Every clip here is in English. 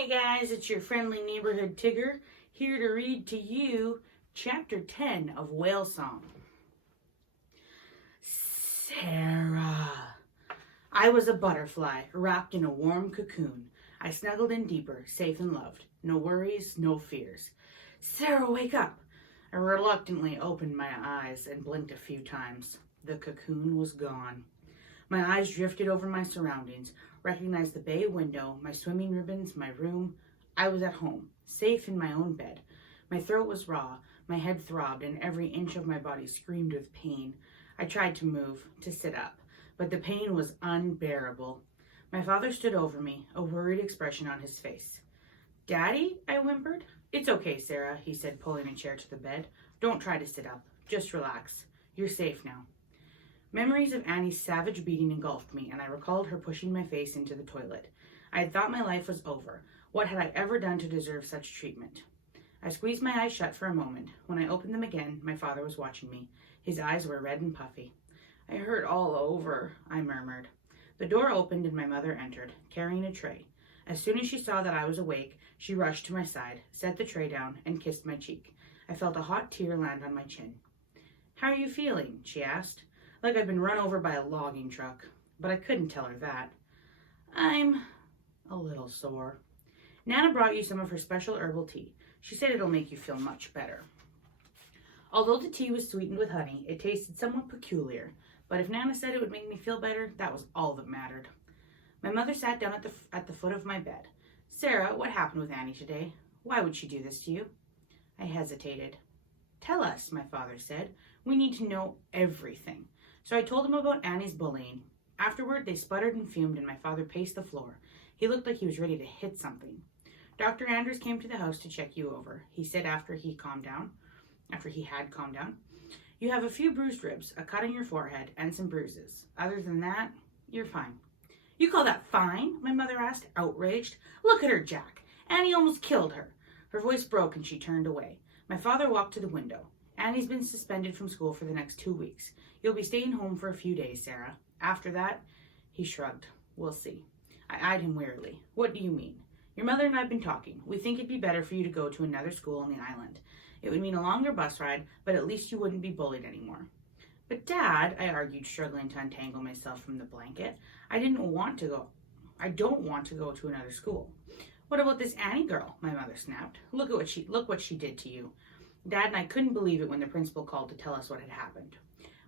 Hey guys, it's your friendly neighborhood Tigger, here to read to you Chapter 10 of Whale Song. Sarah. I was a butterfly, wrapped in a warm cocoon. I snuggled in deeper, safe and loved. No worries, no fears. Sarah, wake up! I reluctantly opened my eyes and blinked a few times. The cocoon was gone. My eyes drifted over my surroundings, recognized the bay window, my swimming ribbons, my room. I was at home, safe in my own bed. My throat was raw, my head throbbed, and every inch of my body screamed with pain. I tried to move, to sit up, but the pain was unbearable. My father stood over me, a worried expression on his face. Daddy? I whimpered. It's okay, Sarah, he said, pulling a chair to the bed. Don't try to sit up. Just relax. You're safe now. Memories of Annie's savage beating engulfed me, and I recalled her pushing my face into the toilet. I had thought my life was over. What had I ever done to deserve such treatment? I squeezed my eyes shut for a moment. When I opened them again, my father was watching me. His eyes were red and puffy. I hurt all over, I murmured. The door opened and my mother entered, carrying a tray. As soon as she saw that I was awake, she rushed to my side, set the tray down, and kissed my cheek. I felt a hot tear land on my chin. How are you feeling? She asked. Like I'd been run over by a logging truck, but I couldn't tell her that. I'm a little sore. Nana brought you some of her special herbal tea. She said it'll make you feel much better. Although the tea was sweetened with honey, it tasted somewhat peculiar, but if Nana said it would make me feel better, that was all that mattered. My mother sat down at the foot of my bed. Sarah, what happened with Annie today? Why would she do this to you? I hesitated. Tell us, my father said. We need to know everything. So I told him about Annie's bullying. Afterward, they sputtered and fumed, and my father paced the floor. He looked like he was ready to hit something. Dr. Andrews came to the house to check you over. He said after he had calmed down, you have a few bruised ribs, a cut on your forehead, and some bruises. Other than that, you're fine. You call that fine? My mother asked, outraged. Look at her, Jack. Annie almost killed her. Her voice broke and she turned away. My father walked to the window. Annie's been suspended from school for the next 2 weeks. You'll be staying home for a few days, Sarah. After that, he shrugged. We'll see. I eyed him wearily. What do you mean? Your mother and I have been talking. We think it'd be better for you to go to another school on the island. It would mean a longer bus ride, but at least you wouldn't be bullied anymore. But Dad, I argued, struggling to untangle myself from the blanket, I don't want to go to another school. What about this Annie girl? My mother snapped. Look what she did to you. Dad and I couldn't believe it when the principal called to tell us what had happened.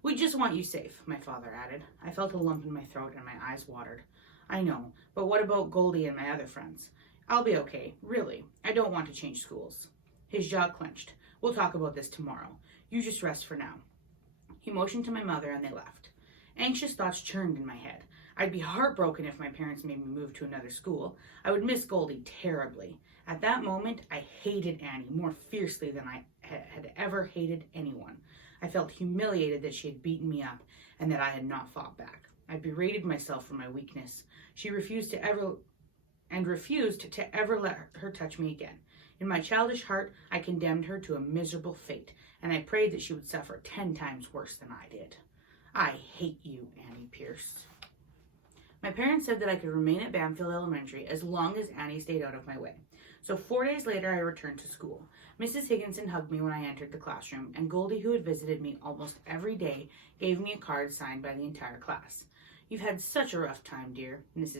We just want you safe, my father added. I felt a lump in my throat and my eyes watered. I know, but what about Goldie and my other friends? I'll be okay, really. I don't want to change schools. His jaw clenched. We'll talk about this tomorrow. You just rest for now. He motioned to my mother and they left. Anxious thoughts churned in my head. I'd be heartbroken if my parents made me move to another school. I would miss Goldie terribly. At that moment, I hated Annie more fiercely than I had ever hated anyone. I felt humiliated that she had beaten me up and that I had not fought back. I berated myself for my weakness. She refused to ever let her touch me again. In my childish heart, I condemned her to a miserable fate, and I prayed that she would suffer 10 times worse than I did. I hate you, Annie Pierce. My parents said that I could remain at Bamfield Elementary as long as Annie stayed out of my way. So 4 days later, I returned to school. Mrs. Higginson hugged me when I entered the classroom, and Goldie, who had visited me almost every day, gave me a card signed by the entire class. You've had such a rough time, dear. This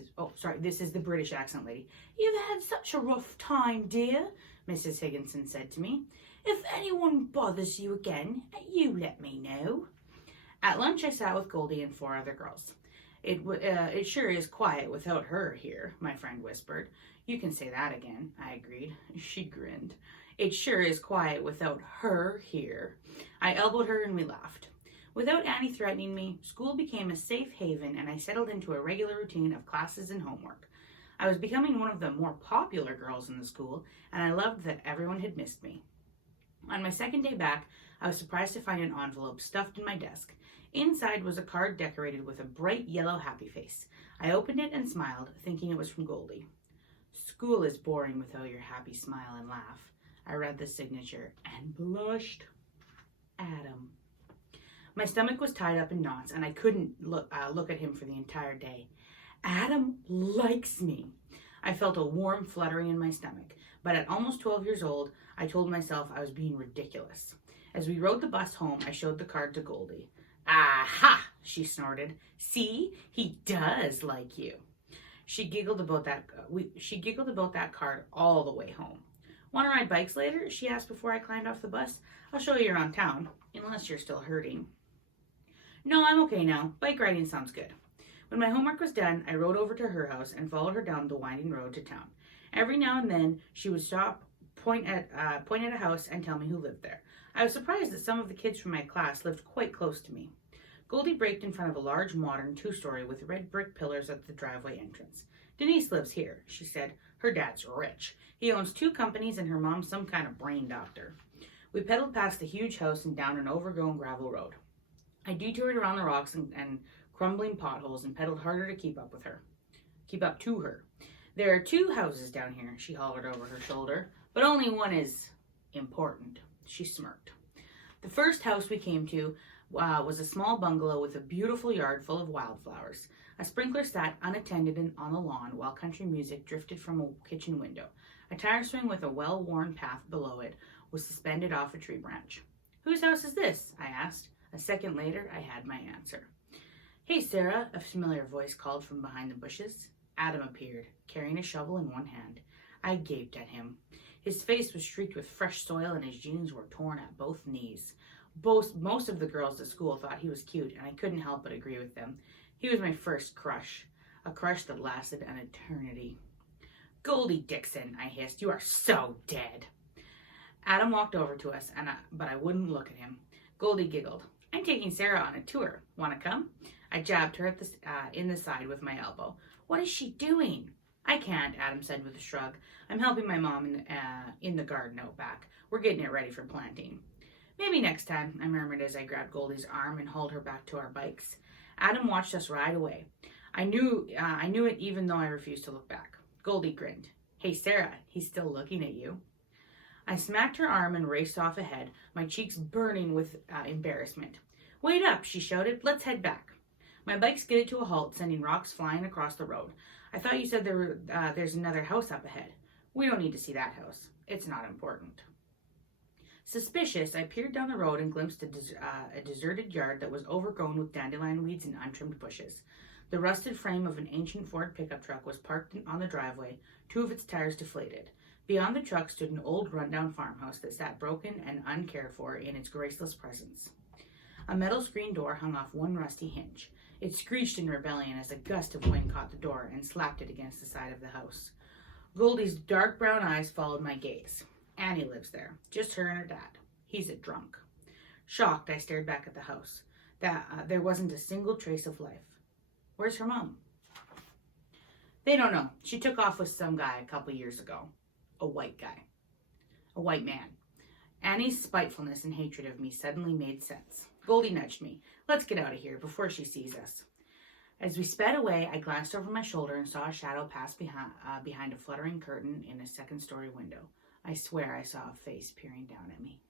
is the British accent lady. You've had such a rough time, dear, Mrs. Higginson said to me. If anyone bothers you again, you let me know. At lunch, I sat with Goldie and 4 other girls. It sure is quiet without her here, my friend whispered. You can say that again, I agreed. She grinned. It sure is quiet without her here. I elbowed her and we laughed. Without Annie threatening me, school became a safe haven and I settled into a regular routine of classes and homework. I was becoming one of the more popular girls in the school, and I loved that everyone had missed me. On my second day back, I was surprised to find an envelope stuffed in my desk. Inside was a card decorated with a bright yellow happy face. I opened it and smiled, thinking it was from Goldie. School is boring without your happy smile and laugh. I read the signature and blushed. Adam. My stomach was tied up in knots, and I couldn't look at him for the entire day. Adam likes me. I felt a warm fluttering in my stomach, but at almost 12 years old, I told myself I was being ridiculous. As we rode the bus home, I showed the card to Goldie. "Aha!" she snorted. "See, he does like you." She giggled about that card all the way home. "Want to ride bikes later?" she asked before I climbed off the bus. "I'll show you around town, unless you're still hurting." "No, I'm okay now. Bike riding sounds good." When my homework was done, I rode over to her house and followed her down the winding road to town. Every now and then, she would stop, point at a house, and tell me who lived there. I was surprised that some of the kids from my class lived quite close to me. Goldie braked in front of a large, modern two-story with red brick pillars at the driveway entrance. "Denise lives here," she said. "Her dad's rich. He owns 2 companies and her mom's some kind of brain doctor." We pedaled past the huge house and down an overgrown gravel road. I detoured around the rocks and crumbling potholes and pedaled harder to keep up to her. "There are 2 houses down here," she hollered over her shoulder, "but only one is important." She smirked. The first house we came to was a small bungalow with a beautiful yard full of wildflowers. A sprinkler sat unattended on the lawn while country music drifted from a kitchen window. A tire swing with a well-worn path below it was suspended off a tree branch. "Whose house is this?" I asked. A second later, I had my answer. "Hey, Sarah," a familiar voice called from behind the bushes. Adam appeared, carrying a shovel in one hand. I gaped at him. His face was streaked with fresh soil and his jeans were torn at both knees. Most of the girls at school thought he was cute, and I couldn't help but agree with them. He was my first crush, a crush that lasted an eternity. "Goldie Dixon," I hissed, "you are so dead." Adam walked over to us, but I wouldn't look at him. Goldie giggled. "I'm taking Sarah on a tour. Want to come?" I jabbed her in the side with my elbow. "What is she doing?" "I can't," Adam said with a shrug. "I'm helping my mom in the garden out back. We're getting it ready for planting." "Maybe next time," I murmured as I grabbed Goldie's arm and hauled her back to our bikes. Adam watched us ride away. I knew it even though I refused to look back. Goldie grinned. "Hey, Sarah, he's still looking at you." I smacked her arm and raced off ahead, my cheeks burning with embarrassment. "Wait up," she shouted. "Let's head back." My bike skidded to a halt, sending rocks flying across the road. "I thought you said there's another house up ahead." "We don't need to see that house. It's not important." Suspicious, I peered down the road and glimpsed a deserted yard that was overgrown with dandelion weeds and untrimmed bushes. The rusted frame of an ancient Ford pickup truck was parked on the driveway, 2 of its tires deflated. Beyond the truck stood an old rundown farmhouse that sat broken and uncared for in its graceless presence. A metal screen door hung off one rusty hinge. It screeched in rebellion as a gust of wind caught the door and slapped it against the side of the house. Goldie's dark brown eyes followed my gaze. "Annie lives there. Just her and her dad. He's a drunk." Shocked, I stared back at the house. There wasn't a single trace of life. "Where's her mom?" "They don't know. She took off with some guy a couple years ago. A white guy. A white man." Annie's spitefulness and hatred of me suddenly made sense. Goldie nudged me. "Let's get out of here before she sees us." As we sped away, I glanced over my shoulder and saw a shadow pass behind a fluttering curtain in a second-story window. I swear I saw a face peering down at me.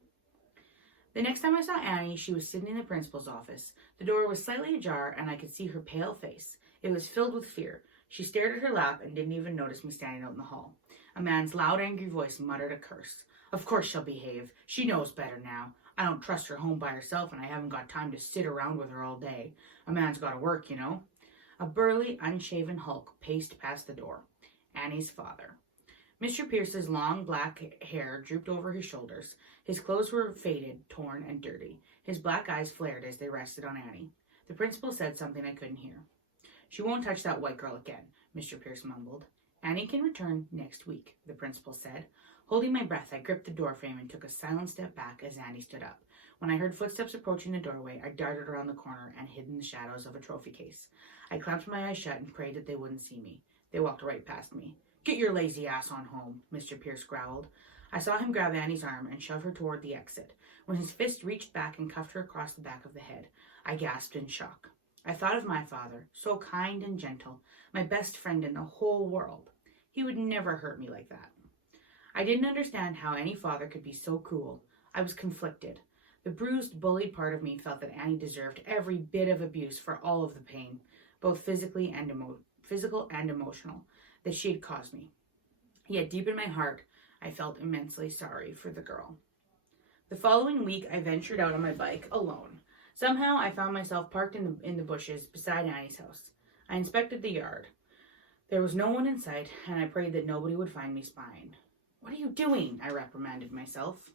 The next time I saw Annie, she was sitting in the principal's office. The door was slightly ajar, and I could see her pale face. It was filled with fear. She stared at her lap and didn't even notice me standing out in the hall. A man's loud, angry voice muttered a curse. "Of course she'll behave. She knows better now. I don't trust her home by herself, and I haven't got time to sit around with her all day. A man's got to work, you know." A burly, unshaven hulk paced past the door. Annie's father. Mr. Pierce's long black hair drooped over his shoulders. His clothes were faded, torn, and dirty. His black eyes flared as they rested on Annie. The principal said something I couldn't hear. "She won't touch that white girl again," Mr. Pierce mumbled. "Annie can return next week," the principal said. Holding my breath, I gripped the doorframe and took a silent step back as Annie stood up. When I heard footsteps approaching the doorway, I darted around the corner and hid in the shadows of a trophy case. I clamped my eyes shut and prayed that they wouldn't see me. They walked right past me. "Get your lazy ass on home," Mr. Pierce growled. I saw him grab Annie's arm and shove her toward the exit. When his fist reached back and cuffed her across the back of the head, I gasped in shock. I thought of my father, so kind and gentle, my best friend in the whole world. He would never hurt me like that. I didn't understand how any father could be so cruel. I was conflicted. The bruised, bullied part of me felt that Annie deserved every bit of abuse for all of the pain, both physical and emotional. that she had caused me. Yet deep in my heart, I felt immensely sorry for the girl. The following week, I ventured out on my bike alone. Somehow, I found myself parked in the bushes beside Annie's house. I inspected the yard. There was no one in sight, and I prayed that nobody would find me spying. "What are you doing?" I reprimanded myself.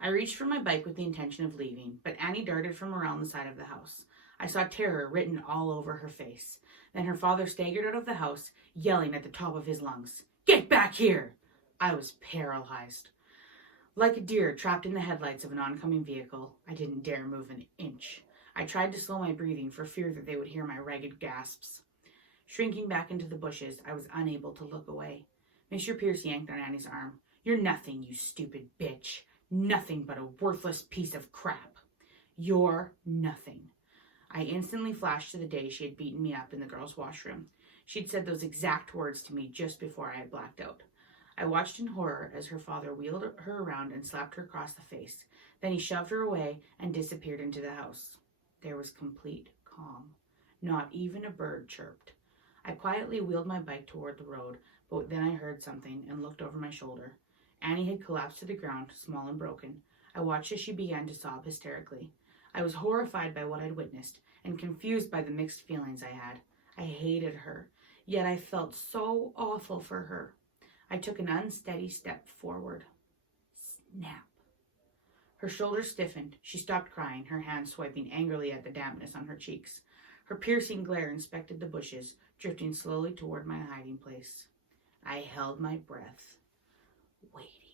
I reached for my bike with the intention of leaving, but Annie darted from around the side of the house. I saw terror written all over her face. Then her father staggered out of the house, yelling at the top of his lungs, "Get back here!" I was paralyzed. Like a deer trapped in the headlights of an oncoming vehicle, I didn't dare move an inch. I tried to slow my breathing for fear that they would hear my ragged gasps. Shrinking back into the bushes, I was unable to look away. Mr. Pierce yanked on Annie's arm. "You're nothing, you stupid bitch. Nothing but a worthless piece of crap. You're nothing." I instantly flashed to the day she had beaten me up in the girls' washroom. She'd said those exact words to me just before I had blacked out. I watched in horror as her father wheeled her around and slapped her across the face. Then he shoved her away and disappeared into the house. There was complete calm. Not even a bird chirped. I quietly wheeled my bike toward the road, but then I heard something and looked over my shoulder. Annie had collapsed to the ground, small and broken. I watched as she began to sob hysterically. I was horrified by what I'd witnessed and confused by the mixed feelings I had. I hated her, yet I felt so awful for her. I took an unsteady step forward. Snap. Her shoulders stiffened. She stopped crying, her hands swiping angrily at the dampness on her cheeks. Her piercing glare inspected the bushes, drifting slowly toward my hiding place. I held my breath, waiting.